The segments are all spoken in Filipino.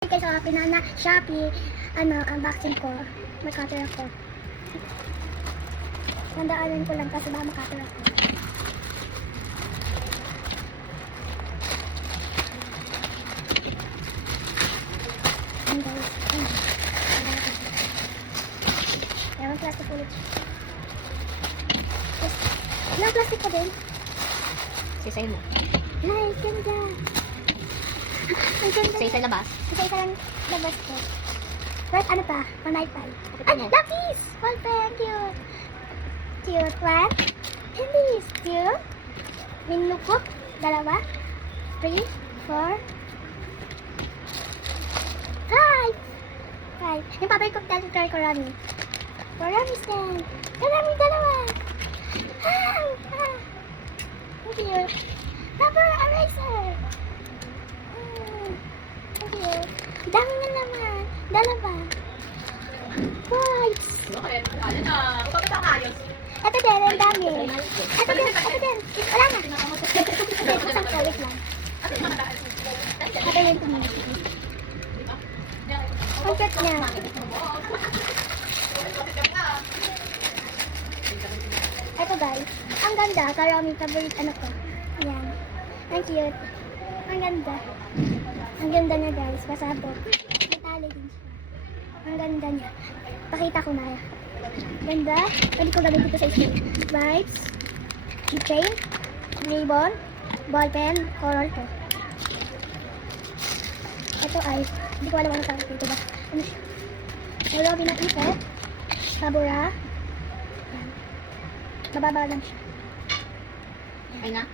Guys, sa pinana Shopee, unboxing ko. Mag-cutter ako. Nandaanan ko lang kasi baka mag-cutter ako. Ayan guys. Ayan, plastic ulit. Ilang plastic ko din? Sisayin mo. Nice, ganda. Ang ganda. Isa-isa labas. Isa-isa lang labas ko. First, ano pa? Panaypay. Ay, lapis! Ball pen, cute. Cute. One. Candies. Two. Minukop. Dalawa. 3, 4. 5. Yung paper cup dahil sa Korami. Korami stand. Korami dalawa. Ang cute. Rubber eraser. Ang cute. Dami na naman. Dalawa. White. Ito din, ang dami. Ito din. Wala na. Isang kalit lang. Ito yung tumingin. Ang cute niya. Ito guys, ang ganda. Karami favorite ano ko. Ayan. Ang cute. Ang ganda. Ang ganda niya guys. Pasabog. Metallic din siya. Ang ganda niya. Pakita ko na. Ganda. Pwede ko gamitin ito sa school. Wipes. Keychain. Ribbon. Ballpen. Coral ko. Ito ay, hindi ko alam ano tawag dito ba. Ano siya? Wala pinag-ipet. Pabura. Yan. Mababa lang siya. Ay na.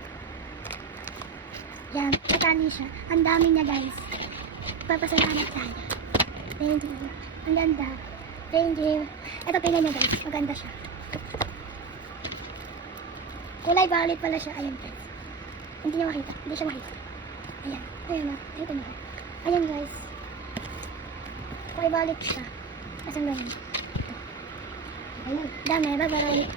Yan. Matali siya. Ang dami niya guys. Papasalamat tayo. Thank you. Ang ganda. Thank you. Ito tingnan niya guys. Maganda siya. Kulay violet pala siya. Ayan. Hindi niya makita. Hindi siya makita. Ayan. Ayan na. Ito na. Ayan guys. Kulay violet siya. Asang ganyan. Ayun. Dami. Bye-bye.